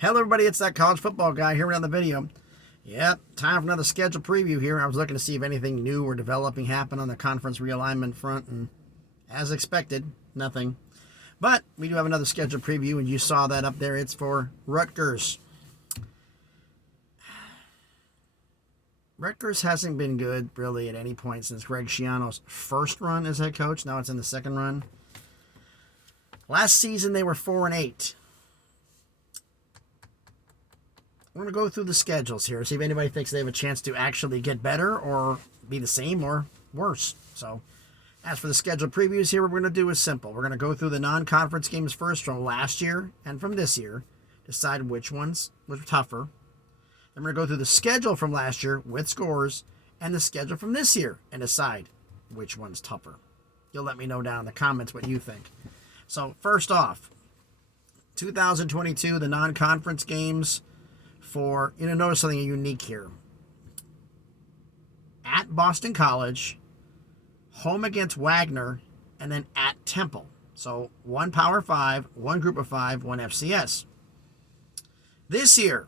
Hello everybody, it's that college football guy here on the video. Yep, time for another schedule preview here. I was looking to see if anything new or developing happened on the conference realignment front, and as expected, nothing. But we do have another schedule preview, and you saw that up there. It's for Rutgers. Rutgers hasn't been good, really, at any point since Greg Schiano's first run as head coach. Now it's in the second run. Last season, they were 4-8. We're going to go through the schedules here, see if anybody thinks they have a chance to actually get better or be the same or worse. So, as for the schedule previews here, what we're going to do is simple. We're going to go through the non-conference games first from last year and from this year, decide which ones were tougher. Then we're going to go through the schedule from last year with scores and the schedule from this year and decide which one's tougher. You'll let me know down in the comments what you think. So, first off, 2022, the non-conference games. Notice something unique here. At Boston College, home against Wagner, and then at Temple. So one Power 5, one Group of 5, one FCS. This year,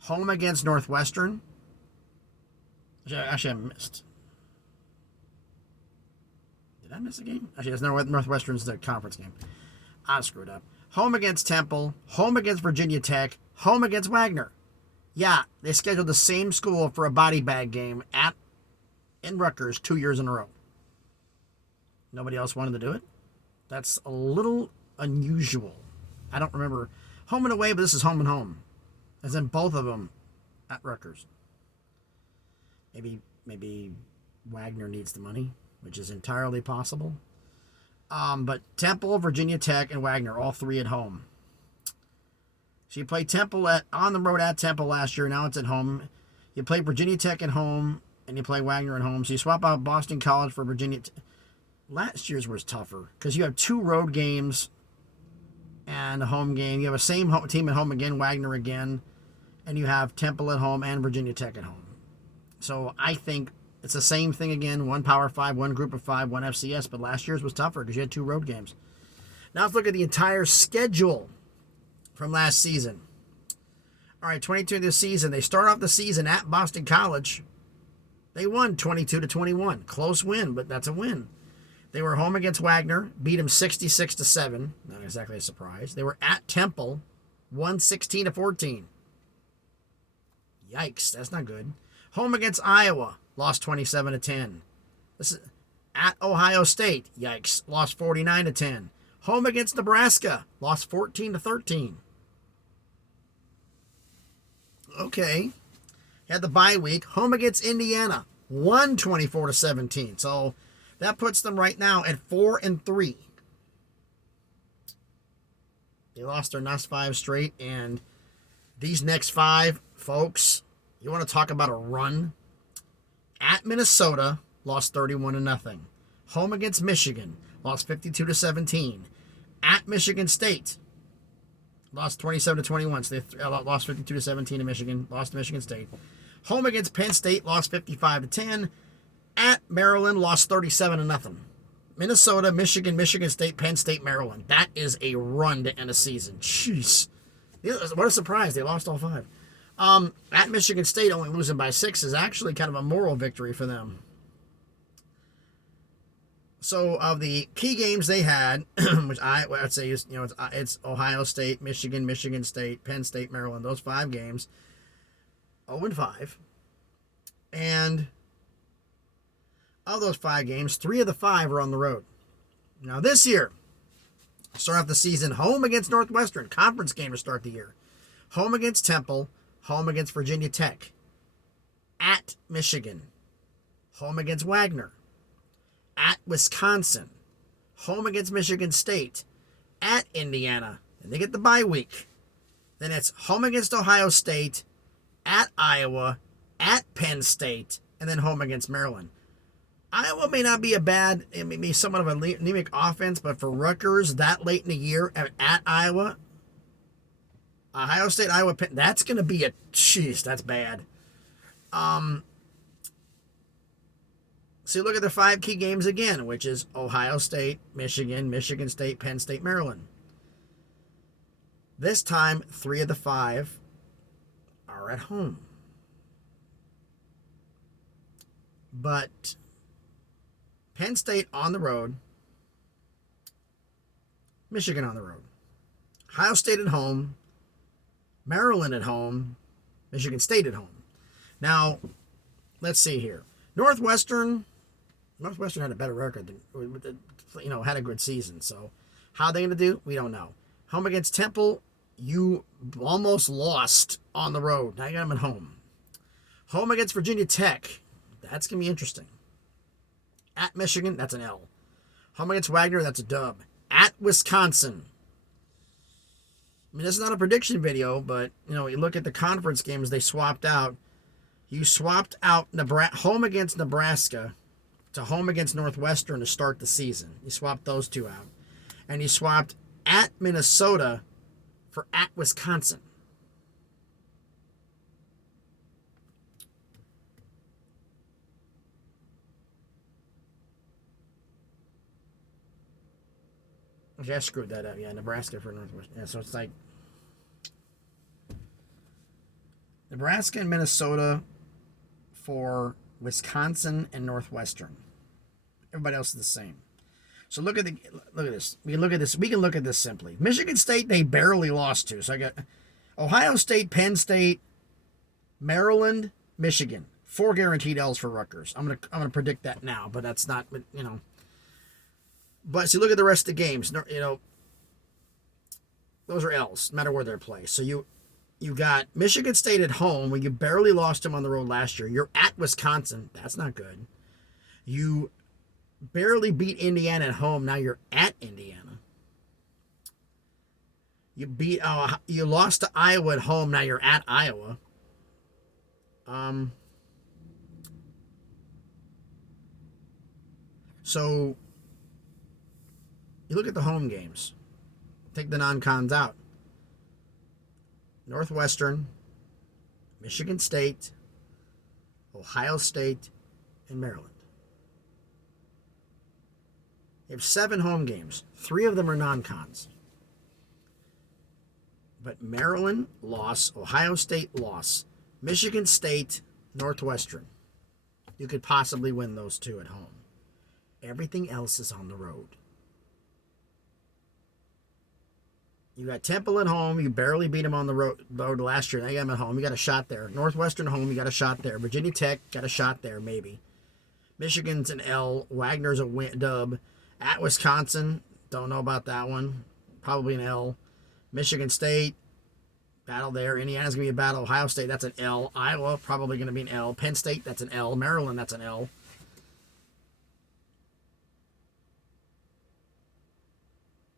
home against Northwestern. Actually, I missed. Did I miss a game? Actually, Northwestern's the conference game. I screwed up. Home against Temple, home against Virginia Tech, home against Wagner. Yeah, they scheduled the same school for a body bag game in Rutgers 2 years in a row. Nobody else wanted to do it? That's a little unusual. I don't remember. Home and away, but this is home and home. As in both of them at Rutgers. Maybe Wagner needs the money, which is entirely possible. But Temple, Virginia Tech, and Wagner, all three at home. So you play Temple on the road at Temple last year. Now it's at home. You play Virginia Tech at home, and you play Wagner at home. So you swap out Boston College for Virginia. Last year's was tougher because you have two road games and a home game. You have a same team at home again, Wagner again, and you have Temple at home and Virginia Tech at home. So I think it's the same thing again. One Power 5, one Group of 5, one FCS. But last year's was tougher because you had two road games. Now let's look at the entire schedule from last season. All right, 22 this season. They start off the season at Boston College. They won 22-21. Close win, but that's a win. They were home against Wagner, beat them 66-7. Not exactly a surprise. They were at Temple, won 16-14. Yikes, that's not good. Home against Iowa, lost 27-10. This is at Ohio State. Yikes, lost 49-10. Home against Nebraska, lost 14-13. Okay. Had the bye week. Home against Indiana, won 24-17. So that puts them right now at 4-3. They lost their last 5 straight, and these next 5, folks, you want to talk about a run? At Minnesota, lost 31-0. Home against Michigan, lost 52-17. At Michigan State, lost 27-21. So they lost 52-17 to Michigan. Lost to Michigan State. Home against Penn State, lost 55-10. At Maryland, lost 37-0. Minnesota, Michigan, Michigan State, Penn State, Maryland. That is a run to end a season. Jeez. What a surprise. They lost all 5. At Michigan State, only losing by 6 is actually kind of a moral victory for them. So of the key games they had, which I'd say is, it's Ohio State, Michigan, Michigan State, Penn State, Maryland. Those 5 games, 0-5, and of those 5 games, 3 of the 5 are on the road. Now this year, start off the season home against Northwestern, conference game to start the year. Home against Temple, home against Virginia Tech, at Michigan, home against Wagner. At Wisconsin, home against Michigan State, at Indiana, and they get the bye week. Then it's home against Ohio State, at Iowa, at Penn State, and then home against Maryland. Iowa may not be it may be somewhat of a anemic offense, but for Rutgers that late in the year at Iowa, Ohio State, Iowa, Penn, that's going to be that's bad. So you look at the 5 key games again, which is Ohio State, Michigan, Michigan State, Penn State, Maryland. This time, 3 of the 5 are at home. But Penn State on the road, Michigan on the road, Ohio State at home, Maryland at home, Michigan State at home. Now, let's see here. Northwestern had a better record than, had a good season. So how are they going to do? We don't know. Home against Temple, you almost lost on the road. Now you got them at home. Home against Virginia Tech, that's going to be interesting. At Michigan, that's an L. Home against Wagner, that's a dub. At Wisconsin. I mean, this is not a prediction video, but, you look at the conference games they swapped out. You swapped out home against Nebraska to home against Northwestern to start the season. You swapped those two out. And you swapped at Minnesota for at Wisconsin. Okay, I screwed that up. Yeah, Nebraska for Northwestern. Yeah, so it's like Nebraska and Minnesota for Wisconsin and Northwestern. Everybody else is the same. So look at this. We can look at this simply. Michigan State they barely lost to. So I got Ohio State, Penn State, Maryland, Michigan. 4 guaranteed L's for Rutgers. I'm gonna predict that now, but that's not But see, look at the rest of the games. Those are L's, no matter where they're played. So you got Michigan State at home, where you barely lost them on the road last year. You're at Wisconsin. That's not good. You barely beat Indiana at home. Now you're at Indiana. You lost to Iowa at home. Now you're at Iowa. So you look at the home games. Take the non-cons out. Northwestern, Michigan State, Ohio State, and Maryland. You have 7 home games. 3 of them are non-cons. But Maryland, loss. Ohio State, loss. Michigan State, Northwestern. You could possibly win those 2 at home. Everything else is on the road. You got Temple at home. You barely beat them on the road last year. Now you got them at home. You got a shot there. Northwestern home. You got a shot there. Virginia Tech got a shot there, maybe. Michigan's an L. Wagner's a dub. At Wisconsin, don't know about that one. Probably an L. Michigan State, battle there. Indiana's going to be a battle. Ohio State, that's an L. Iowa, probably going to be an L. Penn State, that's an L. Maryland, that's an L.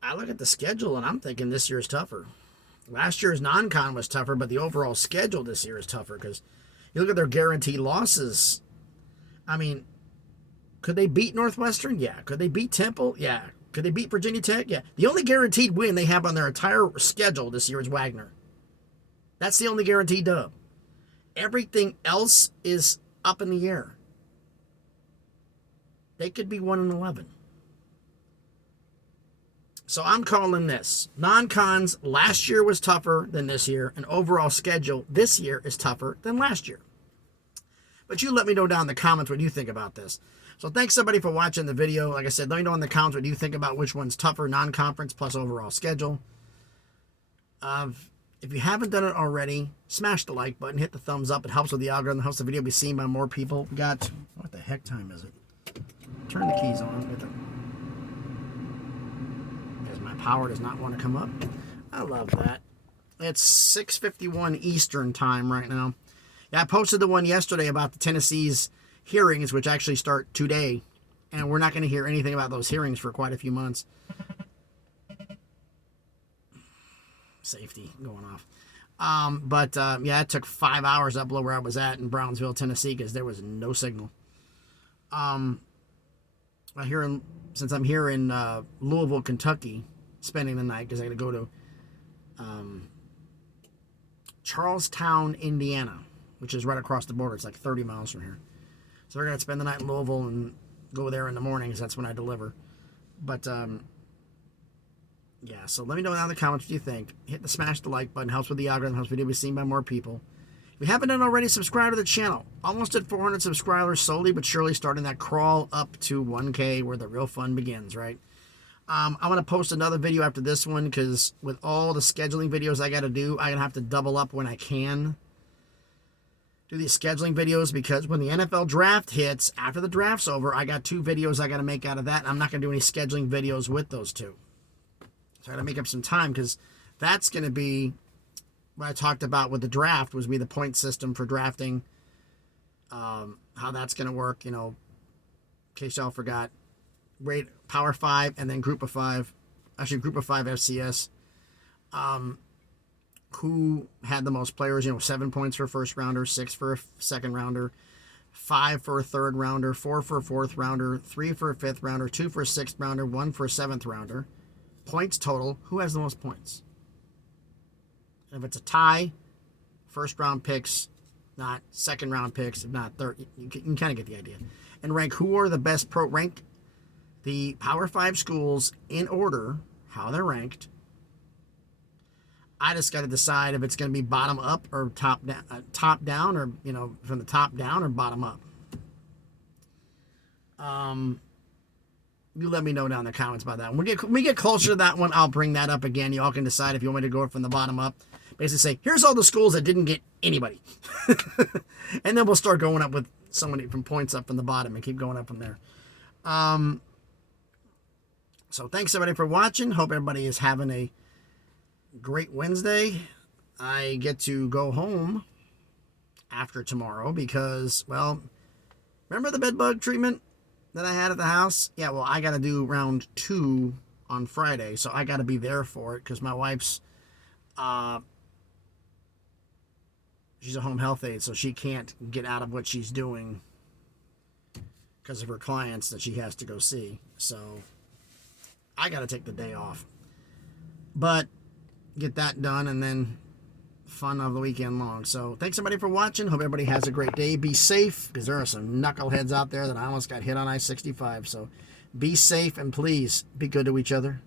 I look at the schedule and I'm thinking this year is tougher. Last year's non-con was tougher, but the overall schedule this year is tougher because you look at their guaranteed losses. I mean, could they beat Northwestern? Yeah. Could they beat Temple? Yeah. Could they beat Virginia Tech? Yeah. The only guaranteed win they have on their entire schedule this year is Wagner. That's the only guaranteed dub. Everything else is up in the air. They could be 1-11. So I'm calling this. Non-cons last year was tougher than this year, and overall schedule this year is tougher than last year. But you let me know down in the comments what you think about this. So thanks everybody for watching the video. Like I said, let me know in the comments what you think about which one's tougher, non-conference plus overall schedule. If you haven't done it already, smash the like button, hit the thumbs up. It helps with the algorithm, helps the video be seen by more people. We got, what the heck time is it? Turn the keys on. Because my power does not want to come up. I love that. It's 6:51 Eastern time right now. Yeah, I posted the one yesterday about the Tennessee's hearings, which actually start today. And we're not going to hear anything about those hearings for quite a few months. Safety going off. Yeah, it took 5 hours up below where I was at in Brownsville, Tennessee, because there was no signal. Since I'm here in Louisville, Kentucky, spending the night, because I got to go to Charlestown, Indiana, which is right across the border. It's like 30 miles from here. So we're going to spend the night in Louisville and go there in the morning, because that's when I deliver. But Yeah, so let me know down in the comments what you think. Smash the like button. Helps with the algorithm. Helps video be seen by more people. If you haven't done already, subscribe to the channel. Almost at 400 subscribers, slowly but surely starting that crawl up to 1K where the real fun begins, right? I'm going to post another video after this one because with all the scheduling videos I got to do, I'm going to have to double up when I can do these scheduling videos because when the NFL draft hits, after the draft's over, I got 2 videos I got to make out of that. I'm not going to do any scheduling videos with those 2. So I got to make up some time because that's going to be what I talked about with the draft was the point system for drafting, how that's going to work, in case y'all forgot. Rate Power 5 and then Group of 5. Actually, Group of 5 FCS. Who had the most players? 7 points for a first rounder, 6 for a second rounder, 5 for a third rounder, 4 for a fourth rounder, 3 for a fifth rounder, 2 for a sixth rounder, 1 for a seventh rounder. Points total. Who has the most points? And if it's a tie, first round picks, not second round picks, if not third. You can kind of get the idea. And rank who are the best rank the Power 5 schools in order, how they're ranked. I just got to decide if it's going to be bottom up or top down, or from the top down or bottom up. You let me know down in the comments about that. When we get closer to that one, I'll bring that up again. You all can decide if you want me to go from the bottom up. Basically say, here's all the schools that didn't get anybody. And then we'll start going up with somebody from points up from the bottom and keep going up from there. So thanks everybody for watching. Hope everybody is having a great Wednesday. I get to go home after tomorrow because, well, remember the bed bug treatment that I had at the house? Yeah, well, I got to do round 2 on Friday, so I got to be there for it because my wife's, she's a home health aide, so she can't get out of what she's doing because of her clients that she has to go see. So I got to take the day off. But get that done and then fun of the weekend long. So thanks everybody for watching. Hope everybody has a great day. Be safe because there are some knuckleheads out there that I almost got hit on I-65. So be safe and please be good to each other.